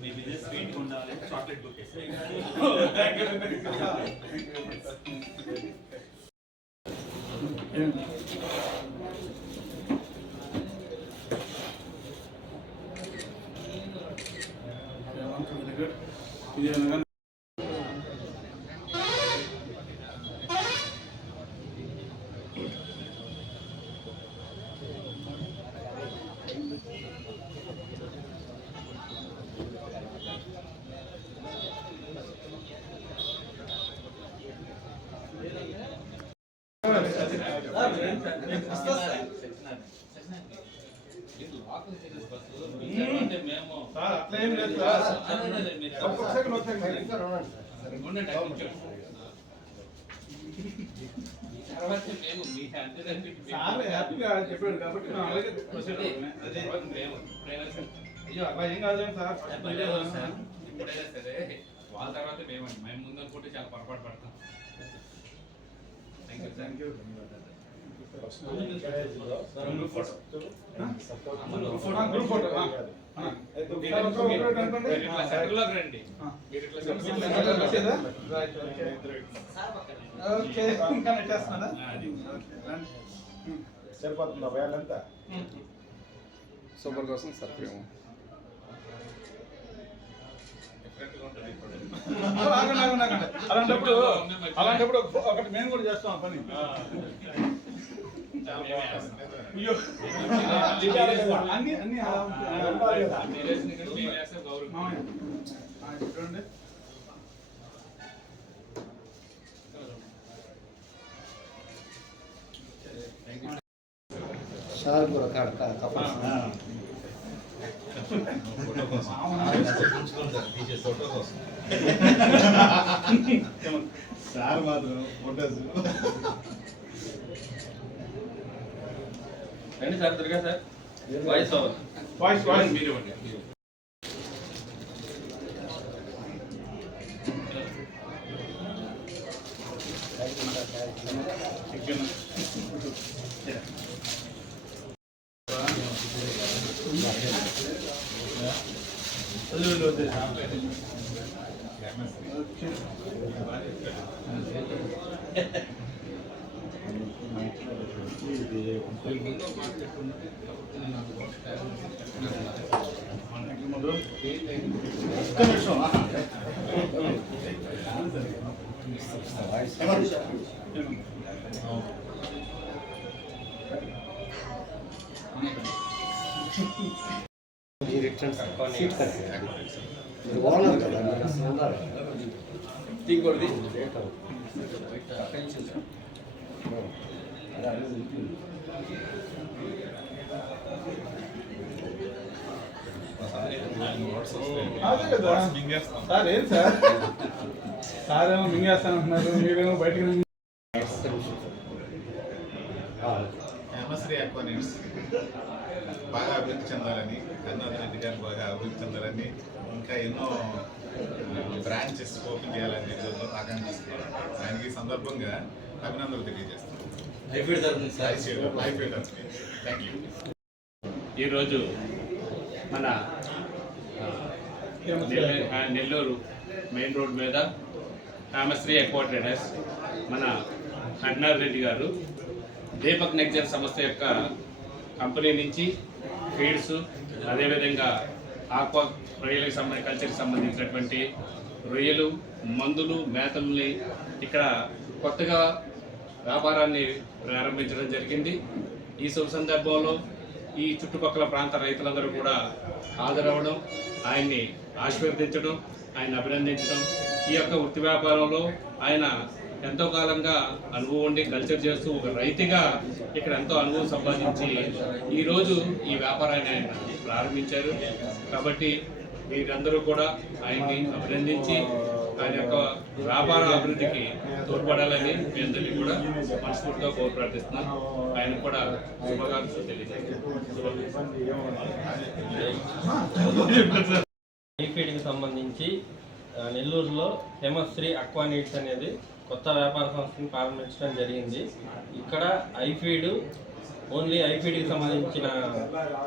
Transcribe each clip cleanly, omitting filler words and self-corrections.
మీ business sweet ఉండాలి, chocolate book హ్యాపీగా చెప్పాడు కాబట్టి అలాగే అయ్యో అలా ఏం కాదులేండి సార్. ఇప్పుడైనా సరే వాళ్ళ తర్వాత మేము ముందు అనుకుంటే చాలా పొరపాటు పడతాం. థ్యాంక్ యూ గ్రూప్ ఫోటో రండి. సరిపోతుందా వేలంతా సూపర్ కోసం సార్ అలాంటప్పుడు ఒకటి మేము కూడా చేస్తాం పని. అన్ని అన్ని చూడండి సార్ కూడా సార్ మాత్రం ఫోటోస్ రండి sir, Durga sir. Voice voice voice మీరు ఓనర్ కదా తీయకూడదు. అదే కదా సార్. ఏం సార్ సార్ ఏమో మింగేస్తానంటున్నారు, మీరేమో బయటకు హేమశ్రీ అక్వానిట్స్ బాగా అభివృద్ధి చెందాలని, గంగాధర్ రెడ్డి గారు బాగా అభివృద్ధి చెందాలని, ఇంకా ఎన్నో బ్రాంచెస్ ఓపెన్ చేయాలని ఆకాంక్షిస్తున్నారు. ఆయనకి ఈ సందర్భంగా అభినందనలు తెలియజేస్తున్నాను. Thank you. ఈరోజు మన నెల్లూరు మెయిన్ రోడ్ మీద హేమశ్రీ అక్వా ట్రేడర్స్ మన గంగాధర్ రెడ్డి గారు దీపక్ నెక్జర్ సంస్థ యొక్క కంపెనీ నుంచి ఫీడ్స్, అదేవిధంగా ఆక్వా రొయ్యలకు కల్చర్కి సంబంధించినటువంటి రొయ్యలు, మందులు, మేతల్ని ఇక్కడ కొత్తగా వ్యాపారాన్ని ప్రారంభించడం జరిగింది. ఈ శుభ సందర్భంలో ఈ చుట్టుపక్కల ప్రాంత రైతులందరూ కూడా హాజరవ్వడం, ఆయన్ని ఆశీర్వదించడం, ఆయన అభినందించడం, ఈ యొక్క వృత్తి వ్యాపారంలో ఆయన ఎంతో కాలంగా అనుభవం ఉండి కల్చర్ చేస్తూ ఒక రైతుగా ఇక్కడ ఎంతో అనుభవం సంపాదించి ఈరోజు ఈ వ్యాపారాన్ని ఆయన ప్రారంభించారు. కాబట్టి మీరందరూ కూడా ఆయన్ని అభినందించి ఆయన యొక్క వ్యాపార అభివృద్ధికి తోడ్పడాలని మీ అందరినీ కూడా మనస్ఫూర్తిగా కోరి ప్రార్థిస్తున్నాను. ఆయన కూడా శుభాకాంక్షలు ఫీడ్కి సంబంధించి నెల్లూరులో హేమశ్రీ అక్వానిట్స్ అనేది కొత్త వ్యాపార సంస్థని ప్రారంభించడం జరిగింది. ఇక్కడ ఐఫీడ్ ఓన్లీ ఐఫీడ్కి సంబంధించిన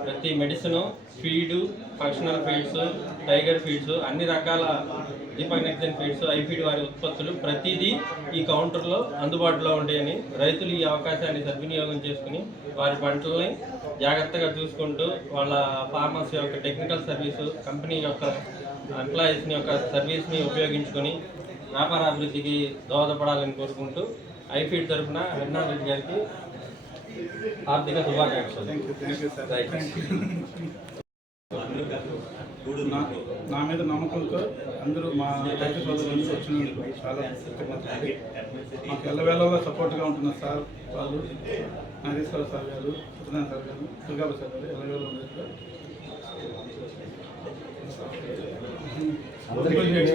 ప్రతి medicine, feed, functional feeds, tiger feeds, అన్ని రకాల దీపక్ నెక్సన్ ఫీడ్స్, ఐఫీడ్ వారి ఉత్పత్తులు ప్రతిదీ ఈ కౌంటర్లో అందుబాటులో ఉంటాయని రైతులు ఈ అవకాశాన్ని సద్వినియోగం చేసుకుని వారి పంటల్ని జాగ్రత్తగా చూసుకుంటూ వాళ్ళ ఫార్మర్స్ యొక్క టెక్నికల్ సర్వీసు, కంపెనీ యొక్క ఎంప్లాయీస్ని యొక్క సర్వీస్ని ఉపయోగించుకొని వ్యాపారాభివృద్ధికి దోహదపడాలని కోరుకుంటూ ఐఫీడ్ తరఫున హరినాథ్ రెడ్డి గారికి ఆర్థిక శుభాకాంక్షలు. నా మీద నమ్మకంతో అందరూ మా రైతు సోదరులు వచ్చినందుకు చాలా కృతజ్ఞతలు. మాకు ఎల్లవేళలా సపోర్ట్గా ఉంటున్న సార్ వాళ్ళు, నాగేశ్వర సార్ గారు, సత్యనారాయణ సార్ గారు, దుర్గాబాబు సార్ గారు ఎల్లవేళ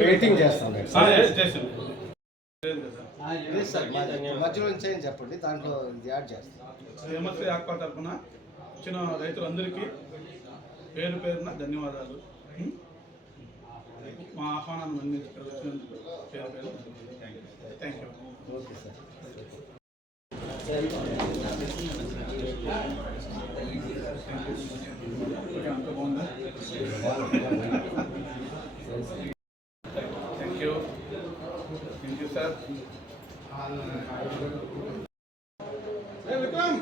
వెయిటింగ్ చేస్తాం చేసింది. మధ్యలో చేయండి చెప్పండి, దాంట్లో ఇది యాడ్ చేస్తాం. ఎంఎస్సీ ఆక్వా తరఫున వచ్చిన రైతులందరికీ పేరు పేరున ధన్యవాదాలు. మా ఆహ్వానాన్ని మన్నించి ఇక్కడ వచ్చినందుకు పేరు పేరు thank you. Okay sir. Okay, అంత బాగుందా? Thank you. Thank you sir. Vikram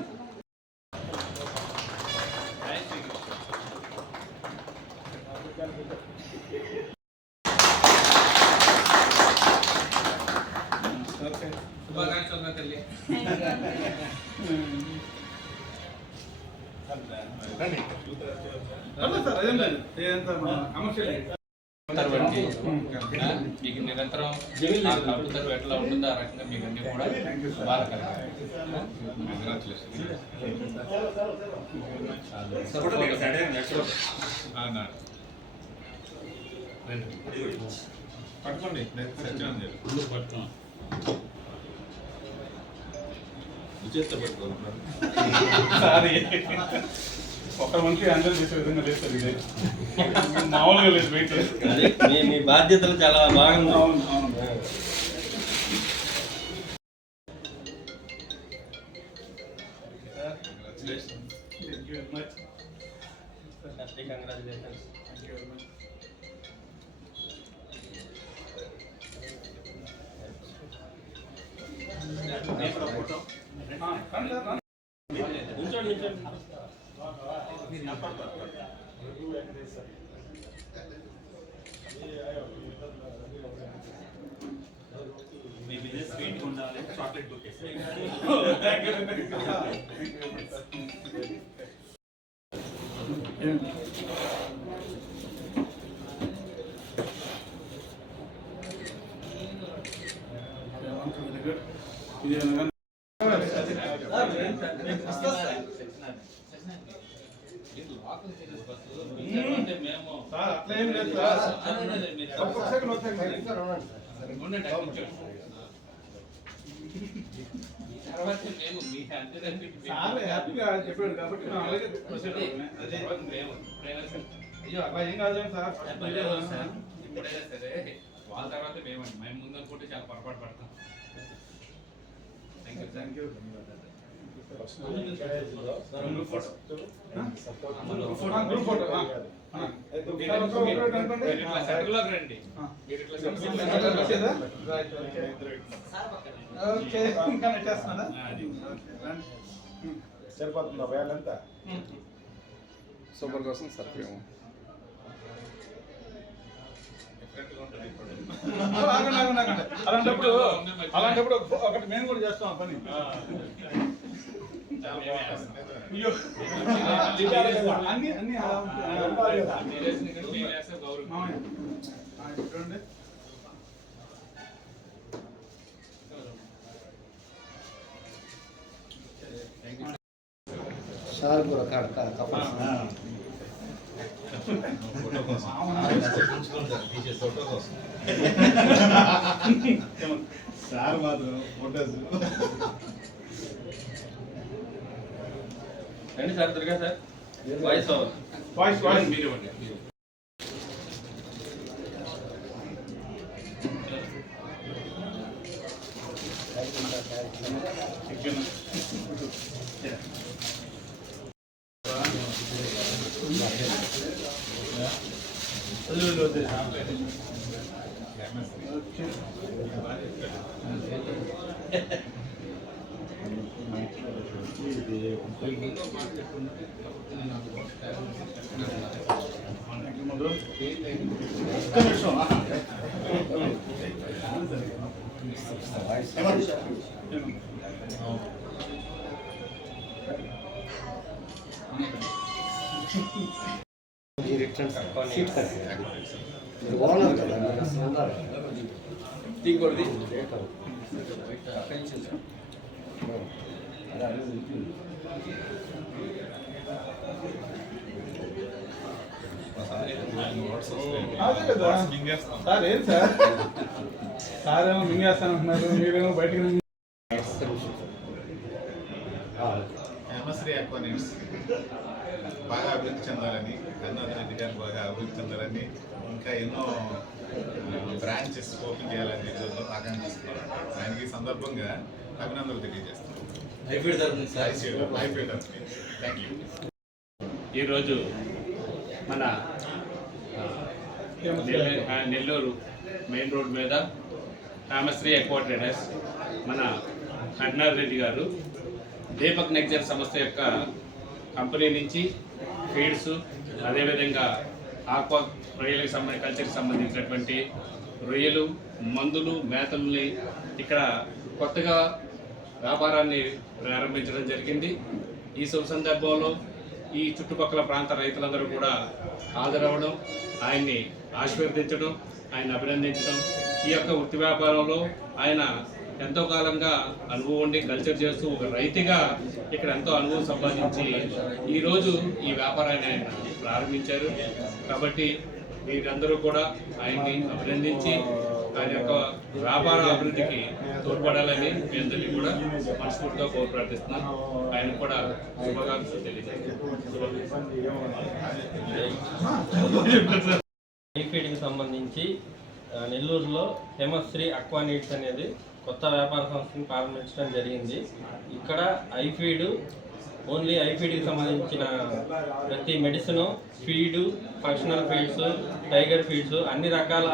శుభాకాంక్షలు తల్లి. సార్ అదేం లేదు, ఏదంతా కమర్షియల్ మీకు నిరంతరం అద్భుతం ఎట్లా ఉంటుందో ఆ రకంగా మీకు అన్ని కూడా బాగా కలగాలి. పట్టుకోండి పట్టుకోండి. సారీ, ఒక మనిషి అందరూ చేసే విధంగా లేదు సార్. ఇది మామూలుగా లేదు, వెయిట్ లేదు. మీ బాధ్యతలు చాలా బాగుంది. అవును అవును. Thank you very much. Congratulations. Thank you very much. Photo నిల్చోండి. మీ బిజినెస్ స్వీట్ ఉండాలి, చాక్లెట్ బుక్ వేసి అట్లా ఏం లేదు సార్. సార్ హ్యాపీగా చెప్పాడు కాబట్టి మనం అలాగే ప్రొసీడ్ అవుతున్నాం. అయ్యో అలా ఏం కాదు సార్. ఇప్పుడైనా సరే వాళ్ళ తర్వాత మేము ముందు అనుకుంటే చాలా పొరపాటు పడతాం. Thank you. Thank you. Group photo సెంటర్లోకి రండి. సరిపోతుందా వేలంతా? సూపర్ కోసం సరిపోయాము. అలాంటప్పుడు ఒకటి మేము కూడా చేస్తాం ఆ పని. అన్ని అన్ని చూడండి. సార్ కూడా కప్ప సార్ మాత్రం ఫోటోస్ రండి sir, Durga sir. Voice over. Voice మీరు ఇవ్వండి. ఓకేనా? ఈ రిటర్న్ సీట్ కరెక్ట్ మీరు ఓనర్ కదా మీరు అసలు ఉన్నారు అదే కదా సార్, ఏం సార్ సార్ ఏమో మింగేస్తానంటున్నారు, మీరేమో బయటకు హేమశ్రీ అక్వానిట్స్ బాగా అభివృద్ధి చెందాలని, గన్నాథ్ రెడ్డి గారు బాగా అభివృద్ధి చెందాలని, ఇంకా ఎన్నో బ్రాంచెస్ ఓపెన్ చేయాలని ఈరోజు ఆకాంక్షిస్తున్నాను. ఆయనకి ఈ సందర్భంగా అభినందనలు తెలియజేస్తున్నాను. Thank you. ఈరోజు మన నెల్లూరు మెయిన్ రోడ్ మీద రామశ్రీ ఎక్వా ట్రేడర్స్ మన హడ్నార్ రెడ్డి గారు దీపక్ నెక్జర్ సంస్థ యొక్క కంపెనీ నుంచి ఫీడ్స్, అదేవిధంగా ఆక్వా రొయ్యలకు కల్చర్కి సంబంధించినటువంటి రొయ్యలు, మందులు, మేతల్ని ఇక్కడ కొత్తగా వ్యాపారాన్ని ప్రారంభించడం జరిగింది. ఈ శుభ సందర్భంలో ఈ చుట్టుపక్కల ప్రాంత రైతులందరూ కూడా హాజరవ్వడం, ఆయన్ని ఆశీర్వదించడం, ఆయన అభినందించడం, ఈ యొక్క వృత్తి వ్యాపారంలో ఆయన ఎంతో కాలంగా అనుభవం ఉండి కల్చర్ చేస్తూ ఒక రైతుగా ఇక్కడ ఎంతో అనుభవం సంపాదించి ఈరోజు ఈ వ్యాపారాన్ని ఆయన ప్రారంభించారు. కాబట్టి మీరందరూ కూడా ఆయన్ని అభినందించి ఆయన యొక్క వ్యాపార అభివృద్ధికి తోడ్పడాలని మీ అందరినీ కూడా మనస్ఫూర్తిగా కోరి ప్రార్థిస్తున్నాం. ఆయన కూడా శుభాకాంక్షలు తెలియజేస్తాను. ఐఫీడ్కి సంబంధించి నెల్లూరులో హేమశ్రీ అక్వానిట్స్ అనేది కొత్త వ్యాపార సంస్థని ప్రారంభించడం జరిగింది. ఇక్కడ ఐఫీడ్ ఓన్లీ ఐఫీడ్కి సంబంధించిన ప్రతి medicine, feed, functional feeds, tiger feeds, అన్ని రకాల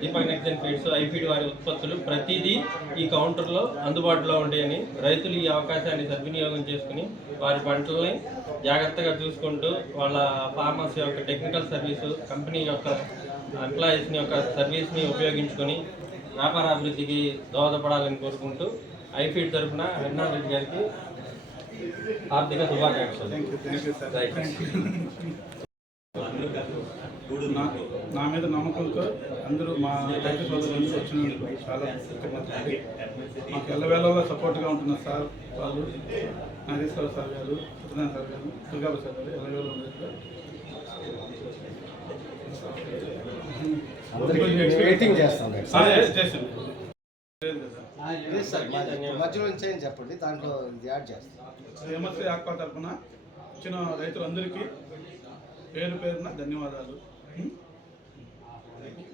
దీపక్ నెక్జర్ ఫీడ్స్, ఐఫీడ్ వారి ఉత్పత్తులు ప్రతిదీ ఈ కౌంటర్లో అందుబాటులో ఉంటాయని రైతులు ఈ అవకాశాన్ని సద్వినియోగం చేసుకుని వారి పంటల్ని జాగ్రత్తగా చూసుకుంటూ వాళ్ళ ఫార్మర్స్ యొక్క టెక్నికల్ సర్వీసు, కంపెనీ యొక్క ఎంప్లాయీస్ని యొక్క సర్వీస్ని ఉపయోగించుకొని వ్యాపార అభివృద్ధికి దోహదపడాలని కోరుకుంటూ ఐఫీడ్ తరఫున హడ్నార్ రెడ్డి గారికి ఆర్థిక శుభాకాంక్షలు. నా మీద నమ్మకంతో అందరూ మా రైతు సోదరులు వచ్చినందుకు చాలా కృతజ్ఞతలు. మాకు ఎల్లవేళలా సపోర్ట్గా ఉంటున్న సార్ వాళ్ళు, నాగేశ్వర సార్ గారు, సత్యనారాయణ సార్ గారు, దుర్గాబాబు సార్ గారు ఎల్లవేళ వెయిటింగ్ చేస్తాం చేసింది. మధ్యలో నుంచి ఏం చెప్పండి, దాంట్లో ఇది యాడ్ చేస్తాం. హేమశ్రీ ఆక్వా తరఫున వచ్చిన రైతులందరికీ పేరు పేరున ధన్యవాదాలు.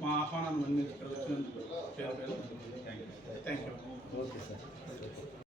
మా ఆహ్వానాన్ని మన్నించి ఇక్కడ వచ్చినందుకు పేరు పేరు థ్యాంక్ యూ. Okay sir.